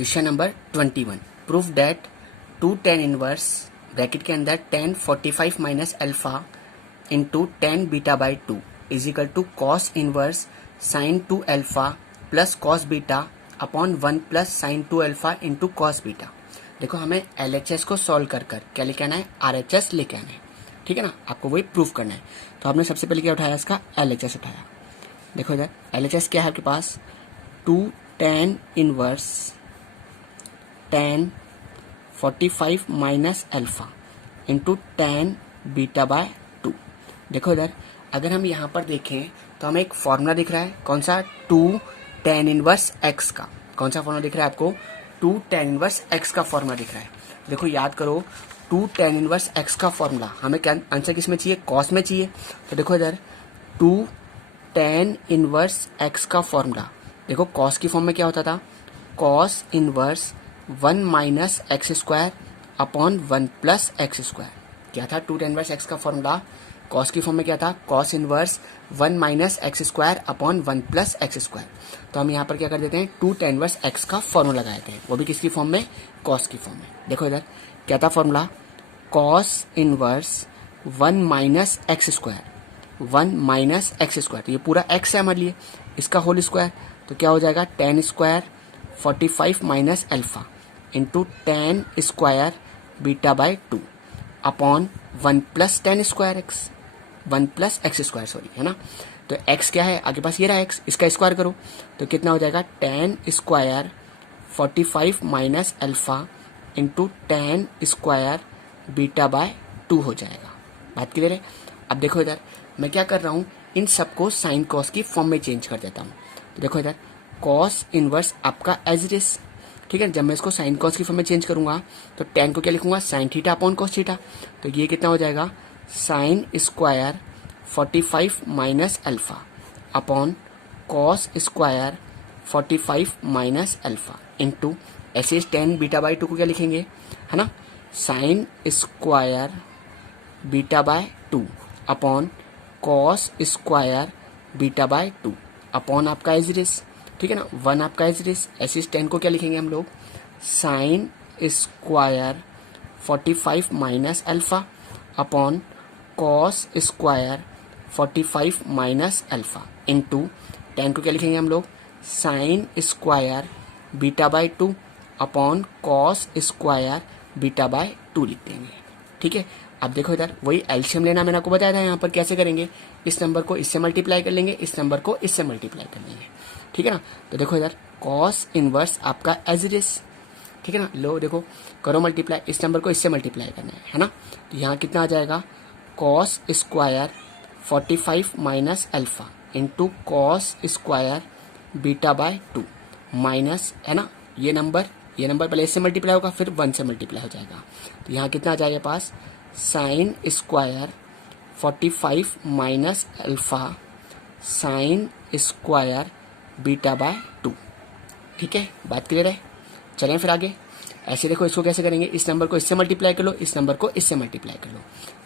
Question number 21 proof that 2 tan inverse bracket के अंदर tan 45 minus alpha into tan beta by 2 is equal to cos inverse sine 2 alpha plus cos beta upon 1 plus sine 2 alpha into cos beta. देखो हमें LHS को solve कर क्या लेके आना है, RHS लेके आना है, ठीक है ना। आपको वही प्रूफ करना है। तो आपने सबसे पहले क्या उठाया, इसका LHS उठाया। देखो इधर LHS क्या है आपके पास, 2 tan inverse tan 45 minus alpha into tan beta by 2। देखो इधर अगर हम यहाँ पर देखें तो हमें एक फॉर्मूला दिख रहा है, कौन सा, 2 tan इनवर्स x का। कौन सा फॉर्मूला दिख रहा है आपको, 2 tan इनवर्स x का फॉर्मूला दिख रहा है। देखो याद करो, 2 tan इनवर्स x का फॉर्मूला हमें क्या आंसर किस में चाहिए, कॉस में चाहिए। तो देखो इधर 2 tan इनवर्स x का फॉर्मूला, देखो कॉस की फॉर्म में क्या होता था, cos inverse 1 minus x square upon 1 plus x square. क्या था 2 tan इनवर्स x का फॉर्मूला, कॉस की फॉर्म में क्या था, cos inverse 1 minus x square upon 1 plus x square. तो हम यहाँ पर क्या कर देते हैं, 2 tan इनवर्स x का फॉर्मूला लगाते हैं, वो भी किसकी फॉर्म में, कॉस की फॉर्म में। देखो इधर क्या था formula, cos inverse 1 minus x square, 1 minus x square, तो ये पूरा x है हमारे लिए, इसका होल स्क्वायर, तो क्या हो जाएगा tan square 45 minus alpha into tan square beta by 2 upon 1 plus tan square x, 1 plus x square sorry, है ना। तो x क्या है आपके पास, ये रहा x, इसका स्क्वायर करो तो कितना हो जाएगा, tan square 45 minus alpha into tan square beta by 2 हो जाएगा। बात क्लियर है। अब देखो इधर मैं क्या कर रहा हूँ, इन सबको साइन कॉस की फॉर्म में चेंज कर देता हूँ। तो देखो इधर कॉस इनवर्स आपका एज इट इज, ठीक है। जब मैं इसको साइन कॉस की फॉर्म में चेंज करूंगा तो tan को क्या लिखूंगा, sine theta upon cos theta. तो ये कितना हो जाएगा, sign square 45 minus alpha upon cos square 45 minus alpha into ऐसे tan बीटा बाई 2 को क्या लिखेंगे, है ना, sign square beta by 2 upon cos square beta by 2 upon आपका एज इट इज, ठीक है ना, 1 आपका एज इट इज। ऐसे tan को क्या लिखेंगे हम लोग, sign square 45 minus alpha upon cos square 45 minus alpha into tan को क्या लिखेंगे हम लोग, sign square beta by 2 upon cos square beta by 2 लिख देंगे, ठीक है। अब देखो इधर वही एलसीएम लेना मैंने आपको बताया था, यहाँ पर कैसे करेंगे, इस नंबर को इससे मल्टीप्लाई कर लेंगे, इस नंबर को इससे मल्टीप्लाई कर लेंगे, ठीक है ना। तो देखो इधर कॉस इनवर्स आपका एज इट इज, ठीक है ना, लो देखो करो मल्टीप्लाई, इस नंबर को इससे मल्टीप्लाई करना है ना। तो यहाँ कितना आ जाएगा, cos square 45 minus alpha into cos square beta by 2 minus, है ना, ये नंबर पहले इससे मल्टीप्लाई होगा फिर 1 से मल्टीप्लाई हो जाएगा। तो यहाँ कितना आ जाएगा पास, sine square 45 minus alpha sine square beta by 2, ठीक है। बात क्लियर है। चलें फिर आगे। ऐसे देखो इसको कैसे करेंगे, इस नंबर को इससे मल्टीप्लाई कर लो, इस नंबर को इससे मल्टीप्लाई कर लो,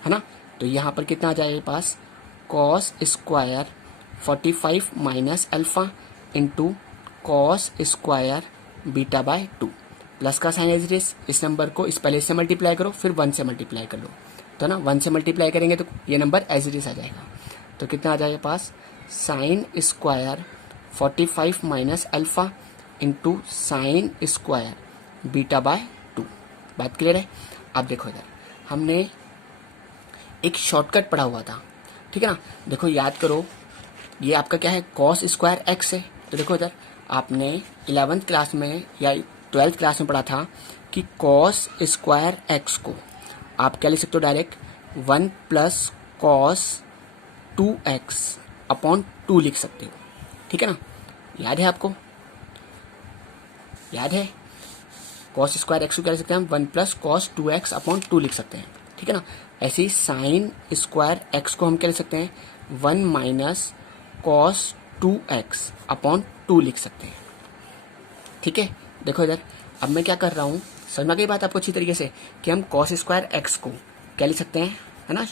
है ना। तो यहाँ पर कितना आ जाएगा पास, cos square 45 minus alpha into cos square beta by 2 plus का साइन एज इट इज, इस नंबर को इस पहले से मल्टीप्लाई करो फिर 1 से मल्टीप्लाई कर लो, तो ना 1 से मल्टीप्लाई करेंगे तो ये नंबर एज इट इज आ जाएगा। तो कितना आ जाएगा पास, sine square 45 minus alpha into sine square beta by 2। बात क्लियर है। अब देखो इधर हमने एक शॉर्टकट पढ़ा हुआ था, ठीक है ना। देखो याद करो, ये आपका क्या है, कॉस स्क्वायर एक्स है। तो देखो इधर आपने 11th क्लास में या 12th क्लास में पढ़ा था कि कॉस स्क्वायर एक्स को आप क्या लिख सकते हो, direct 1 plus cos 2x upon 2 लिख सकते हो, ठीक है ना। याद है आपको, याद है, कॉस स्क्वायर एक्स को क्या लिख सकते हैं हम, 1 प्लस कॉस 2x अपॉन 2 लिख सकते हैं, ठीक है ना। ऐसे ही साइन स्क्वायर एक्स को हम क्या लिख सकते हैं, 1 माइनस कॉस 2x अपॉन 2 लिख सकते हैं, ठीक है। देखो इधर अब मैं क्या कर रहा हूँ, समझ में गई बात आपको अच्छी तरीके से, कि हम कॉस स्क्वायर एक्स को क्या लिख सकते हैं, है ना,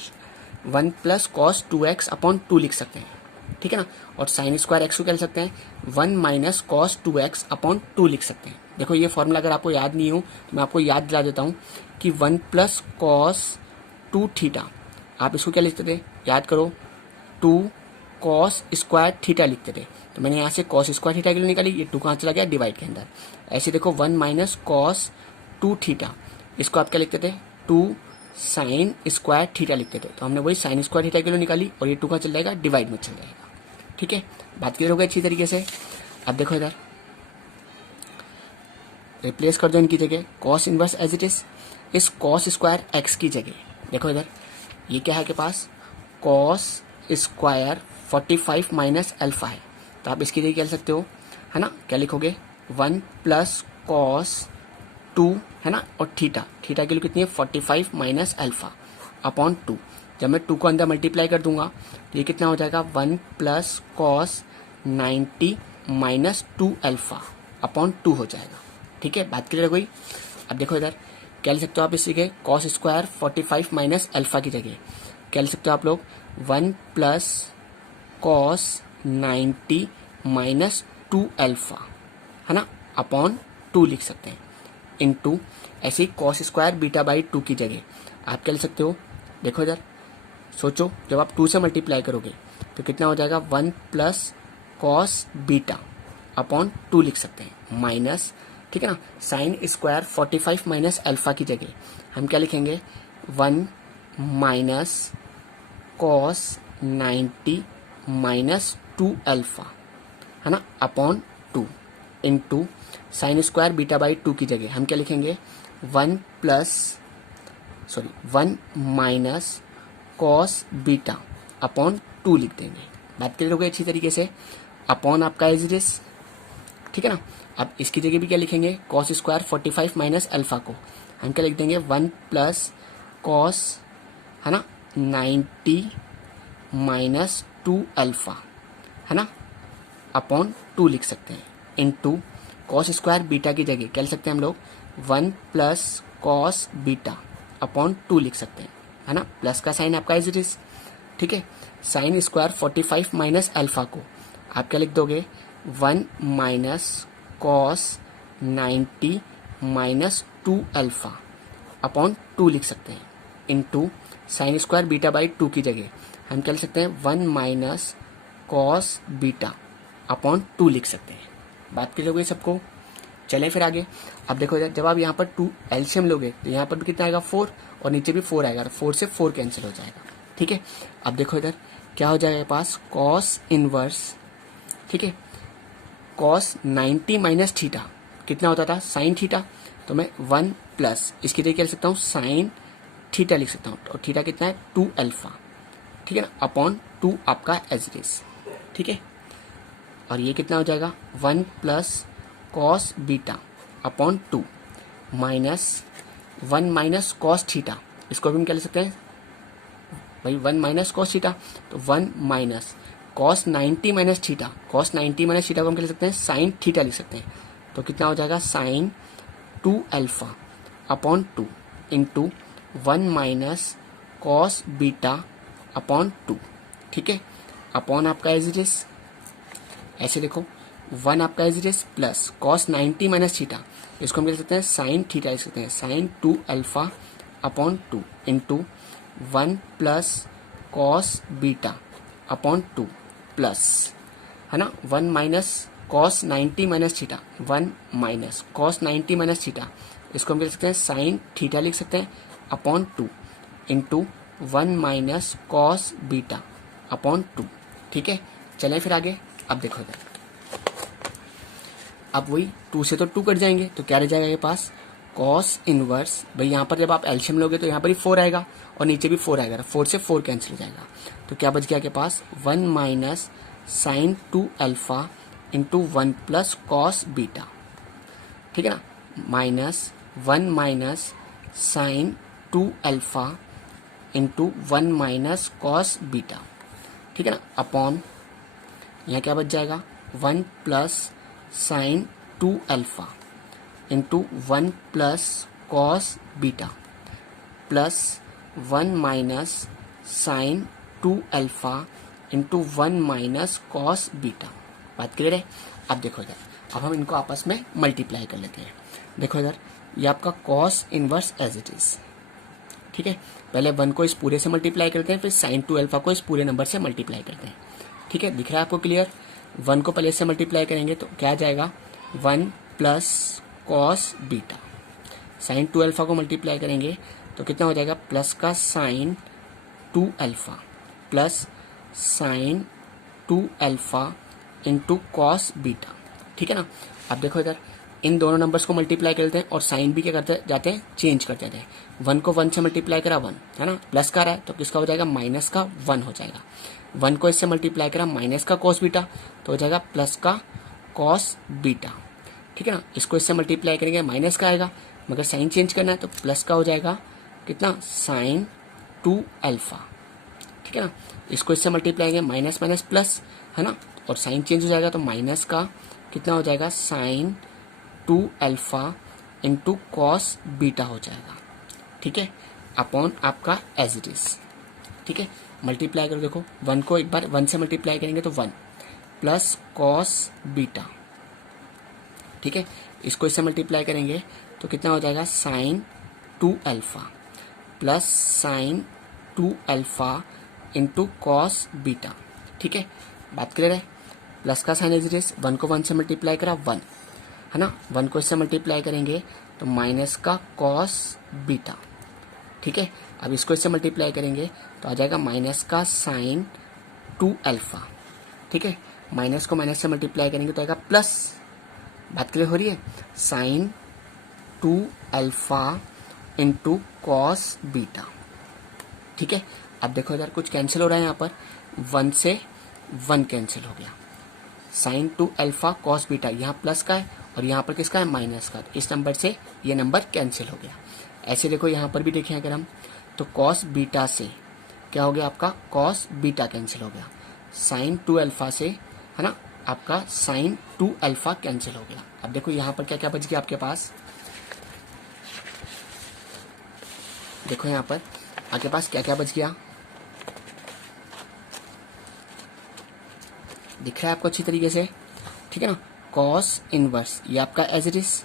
1 प्लस कॉस 2x अपॉन 2 लिख सकते हैं, ठीक है ना। और साइन स्क्वायर एक्स को क्या लिख सकते हैं, 1 माइनस कॉस 2x अपॉन 2 लिख सकते हैं। देखो ये फॉर्मूला अगर आपको याद नहीं हो तो मैं आपको याद दिला देता हूँ कि 1 प्लस कॉस 2 थीटा, आप इसको क्या लिखते थे, याद करो, 2 कॉस स्क्वायर थीटा लिखते थे। तो मैंने यहाँ से कॉस स्क्वायर थीटा के लिए निकाली, ये 2 कहाँ चला गया, डिवाइड के अंदर। ऐसे देखो 1 माइनस कॉस 2 थीटा, इसको आप क्या लिखते थे, 2 साइन स्क्वायर थीटा लिखते थे। तो हमने वही साइन स्क्वायर थीटा के लिए निकाली और ये 2 कहाँ चल जाएगा, डिवाइड में चल जाएगा। ठीक है, बात क्लियर हो गई अच्छी तरीके से। अब देखो इधर रिप्लेस कर दो इनकी जगह cos inverse as it is, इस कॉस स्क्वायर एक्स की जगह देखो इधर ये क्या है के पास, कॉस स्क्वायर 45 माइनस अल्फा है, तो आप इसकी जगह क्या लिख सकते हो, है ना, क्या लिखोगे, 1 प्लस कॉस 2, है ना, और थीटा, थीटा की वैल्यू कितनी है 45 माइनस अल्फा अपॉन 2। जब मैं 2 को अंदर मल्टीप्लाई कर दूंगा तो ये कितना हो जाएगा, 1 plus cos 90 minus 2 alpha upon 2 हो जाएगा। ठीक है, बात क्लियर हो गई। अब देखो इधर क्या लिख सकते हो आप इसी के, कॉस स्क्वायर 45 माइनस अल्फा की जगह क्या लिख सकते हो आप लोग, 1 प्लस कॉस 90 माइनस 2 अल्फा, है ना, अपॉन 2 लिख सकते हैं, इनटू ऐसे ही कॉस स्क्वायर बीटा बाई 2 की जगह आप क्या लिख सकते हो, देखो इधर सोचो, जब आप 2 से मल्टीप्लाई करोगे तो कितना हो जाएगा, 1 प्लस कॉस बीटा अपॉन 2 लिख सकते हैं, माइनस, ठीक है ना, साइन स्क्वायर 45 माइनस अल्फा की जगह हम क्या लिखेंगे, 1 माइनस कॉस 90 माइनस 2 अल्फा, है ना, upon 2 into sine square beta by 2 की जगह हम क्या लिखेंगे, 1 माइनस कॉस बीटा अपॉन 2 लिख देंगे। बात क्लियर हो गई अच्छी तरीके से। अपॉन आपका एज इट इज, ठीक है ना। अब इसकी जगह भी क्या लिखेंगे, कॉस स्क्वायर 45 माइनस अल्फा को हम क्या लिख देंगे, 1 प्लस कॉस, है ना, 90 माइनस 2 अल्फा, है ना, अपॉन 2 लिख सकते हैं, इनटू कॉस स्क्वायर बीटा की जगह क्या लिख सकते हैं हम लोग, 1 प्लस कॉस बीटा अपॉन 2 लिख सकते हैं, है ना, प्लस का साइन आपका एज इट इज। ठीक है, साइन स्क्वायर 45 माइनस अल्फा को आप क्या लिख दोगे, 1 minus cos 90 minus 2 alpha upon 2 लिख सकते हैं, into sine square beta by 2 की जगह हम क्या लिख सकते हैं, 1 माइनस कॉस बीटा अपॉन 2 लिख सकते हैं। बात क्लियर हो गई सबको। चलें फिर आगे। अब देखो इधर जब आप यहाँ पर 2 एलसीएम लोगे तो यहाँ पर भी कितना आएगा, 4, और नीचे भी 4 आएगा, 4 से 4 कैंसिल हो जाएगा। ठीक है, अब देखो इधर क्या हो जाएगा पास, कॉस इनवर्स, ठीक है, कॉस 90 माइनस थीटा कितना होता था, साइन थीटा, तो मैं 1 प्लस इसकी जगह क्या लिख सकता हूँ, साइन थीटा लिख सकता हूँ, और थीटा कितना है 2 अल्फा, ठीक है ना, अपॉन 2 आपका एज इट इज। ठीक है, और ये कितना हो जाएगा, 1 plus cos beta upon 2 minus 1 minus cos theta, इसको भी हम क्या लिख सकते हैं भाई, 1 माइनस कॉस थीटा, तो 1 minus cos 90 minus theta, cos 90 minus theta को हम क्या लिख सकते हैं, साइन थीटा लिख सकते हैं, तो कितना हो जाएगा, sine 2 alpha upon 2 into 1 minus cos beta upon 2। ठीक है, अपॉन आपका एज इट इज, ऐसे देखो 1 आपका as it is plus cos 90 minus theta, इसको हम लिख सकते हैं साइन थीटा लिख सकते हैं, sine 2 alpha upon 2 into 1 plus cos beta upon 2 plus, है ना, 1 minus cos 90 minus theta, 1 minus cos 90 minus theta, इसको हम लिख सकते हैं साइन थीटा लिख सकते हैं upon 2 into 1 minus cos beta upon 2। ठीक है, चलें फिर आगे। अब देखो इधर, अब वही 2 से तो 2 कट जाएंगे, तो क्या रह जाएगा ये पास, कॉस इनवर्स, भाई यहाँ पर जब आप एल्शियम लोगे तो यहाँ पर ही 4 आएगा और नीचे भी 4 आएगा, 4 से 4 कैंसिल हो जाएगा, तो क्या बच गया के पास, 1 minus sine 2 alpha into 1 plus cos beta, ठीक है ना, minus 1 minus sine 2 alpha into 1 minus cos beta, ठीक है ना, अपॉन यहाँ क्या बच जाएगा, 1 plus sine 2 alpha into 1 plus cos beta plus 1 minus sine 2 alpha into 1 minus cos beta. बात क्लियर है। अब देखो इधर अब हम इनको आपस में मल्टीप्लाई कर लेते हैं। देखो इधर ये आपका cos inverse as it is, ठीक है। पहले 1 को इस पूरे से मल्टीप्लाई करते हैं, फिर साइन 2 अल्फा को इस पूरे नंबर से मल्टीप्लाई करते हैं, ठीक है। दिख रहा है आपको क्लियर? 1 को पहले इससे मल्टीप्लाई करेंगे तो क्या आ जाएगा, 1 plus cos beta. Sine 2 alpha को मल्टीप्लाई करेंगे तो कितना हो जाएगा, प्लस का sine 2 alpha plus sine 2 alpha into cos beta, ठीक है ना। अब देखो इधर इन दोनों नंबर्स को मल्टीप्लाई करते हैं और साइन भी क्या करते जाते हैं, चेंज करते जाते हैं। 1 को 1 से मल्टीप्लाई करा 1, है ना, प्लस का रहा है तो किसका हो जाएगा, माइनस का 1 हो जाएगा। 1 को इससे मल्टीप्लाई करा माइनस का कॉस बीटा तो हो जाएगा प्लस का कॉस बीटा, ठीक है ना। इसको इससे मल्टीप्लाई करेंगे माइनस का आएगा, मगर साइन चेंज करना है तो प्लस का हो जाएगा कितना, साइन 2 अल्फा, ठीक है ना। इसको इससे मल्टीप्लाई करेंगे माइनस माइनस प्लस, है ना, और साइन चेंज हो जाएगा तो माइनस का कितना हो जाएगा, sine 2 alpha into cos beta हो जाएगा, ठीक है, अपॉन आपका एज इट इज, ठीक है। मल्टीप्लाई करो, देखो 1 को एक बार 1 से मल्टीप्लाई करेंगे तो 1 प्लस कॉस बीटा, ठीक है। इसको इससे मल्टीप्लाई करेंगे तो कितना हो जाएगा, sine 2 alpha plus sine 2 alpha into cos beta, ठीक है। बात क्लियर है? प्लस का साइन एज इट इज, 1 को 1 से मल्टीप्लाई करा 1, है ना, 1 को इससे मल्टीप्लाई करेंगे तो माइनस का कॉस बीटा, ठीक है। अब इसको इससे मल्टीप्लाई करेंगे तो आ जाएगा माइनस का साइन 2 अल्फा, ठीक है। माइनस को माइनस से मल्टीप्लाई करेंगे तो आएगा प्लस, बात क्लियर हो रही है, sine 2 alpha into cos beta, ठीक है। अब देखो इधर कुछ कैंसिल हो रहा है, यहाँ पर 1 से 1 कैंसिल हो गया, साइन 2 अल्फा कॉस बीटा यहाँ प्लस का है और यहाँ पर किसका है, माइनस का, इस नंबर से ये नंबर कैंसिल हो गया। ऐसे देखो यहाँ पर भी देखें अगर हम तो कॉस बीटा से क्या हो गया, आपका कॉस बीटा कैंसिल हो गया, साइन 2 अल्फा से, है ना, आपका साइन 2 अल्फा कैंसिल हो गया। अब देखो यहाँ पर क्या क्या बच गया आपके पास, देखो यहाँ पर आपके पास क्या क्या बच गया, दिख रहा है आपको अच्छी तरीके से, ठीक है ना। कॉस इनवर्स ये आपका as it is,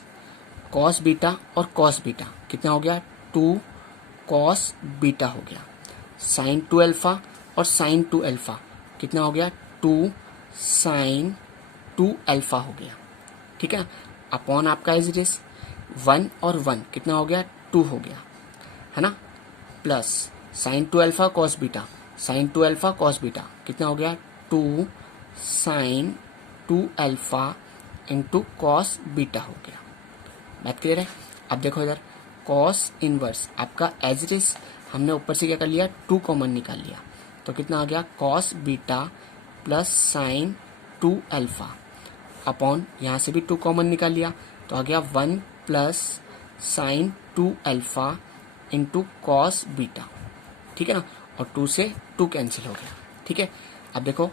cos beta और कॉस बीटा कितना हो गया, 2 कॉस बीटा हो गया, साइन 2 अल्फा और साइन 2 अल्फा कितना हो गया, 2 साइन 2 अल्फा हो गया, ठीक है ना। अपॉन आपका एज इट इज 1 और 1 कितना हो गया, 2 हो गया, है ना, plus sine 2 alpha cos beta, sine 2 alpha cos beta कितना हो गया, 2 sine 2 alpha into cos beta हो गया। बात क्लियर है? अब देखो इधर कॉस इनवर्स आपका एज इट इज, हमने ऊपर से क्या कर लिया, 2 कॉमन निकाल लिया तो कितना आ गया, cos beta plus sine 2 alpha upon यहाँ से भी 2 कॉमन निकाल लिया तो आ गया 1 plus sine 2 alpha into cos beta, ठीक है ना, और 2 से 2 कैंसिल हो गया, ठीक है। अब देखो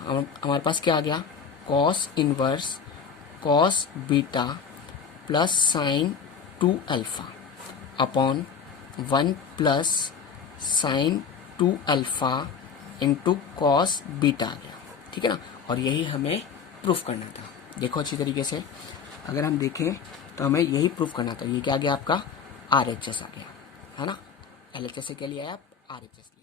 हमारे पास क्या आ गया, cos inverse cos beta plus sine 2 alpha upon 1 plus sine 2 alpha into cos beta आ गया, ठीक है ना। और यही हमें प्रूफ करना था। देखो अच्छी तरीके से अगर हम देखें तो हमें यही प्रूफ करना था। ये क्या आ गया आपका, RHS आ गया, है ना। LHS से क्या लिया है आप, RHS।